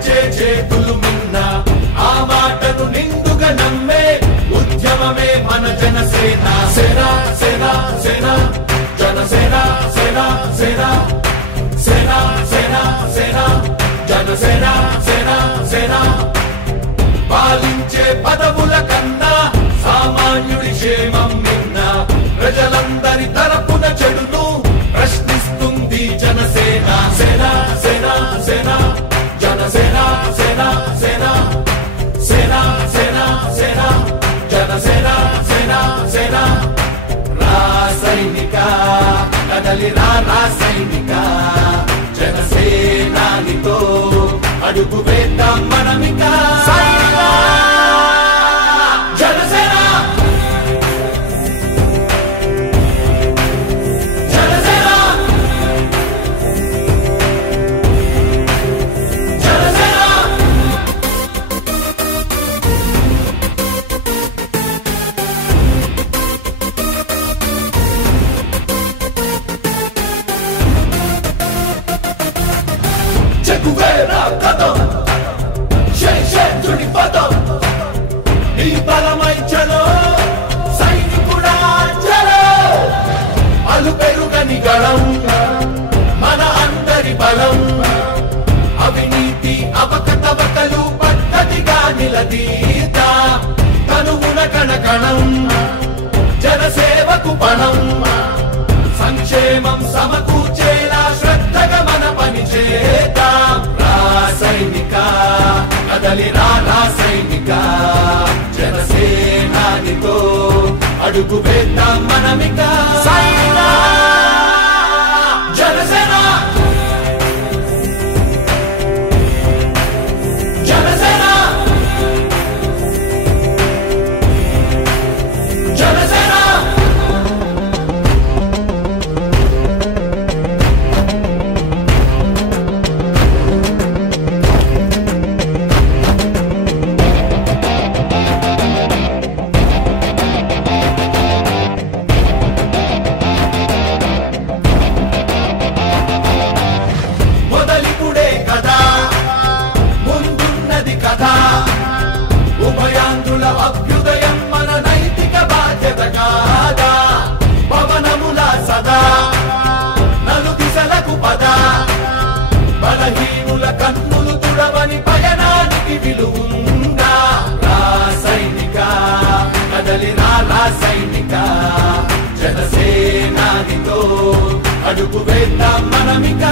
పాలించే చేతులు మిన్న ఆ మాటను నిండుగా నమ్మే ఉద్యమమే మన జనసేన సేన సేన సేన జనసేన సేన సేన సేన సేన సేన జనసేన సేన సేన పాలించే పదవుల కన్నా సామాన్యుడి క్షేమం మిన్న ప్రజలందరి తరపున చెడును ప్రశ్నిస్తుంది జనసేన సేన సేన సేన జనసేన సేన సేన సేన సేన సేన జనసేన సేన సేన రాసైనిక కదలి రాసైనిక జనసేనానితో అడుగు వేద్దాం మనమిక జనసేన జనసేన జనసేన చెగువేరా కదం శేషుడి పదం నీ బలమై చలో సైనికుడా చలో అలు పెరుగని గళం మన అందరి బలం అవినీతి అవకతవకలు పద్ధతిగా నిలదీత కనువున కణకణం జనసేవకు పణం సంక్షేమం సమకూర్చేలా శ్రద్ధగా మన పని చేద్దాం రాసైనిక కదలి రాసైనిక జనసేనానితో అడుగు వేద్దాం మనమిక జనసేన జనసేన జనసేన ఉభయాంధ్రుల అభ్యుదయం మన నైతిక బాధ్యత కాదా పవనముల సదా నలు దిశలకు పద బలహీనుల కన్నులు తుడవని పయనానికి విలువుందా రాసైనిక కదలి రాసైనిక జనసేనానితో అడుగు వేద్దాం మనమిక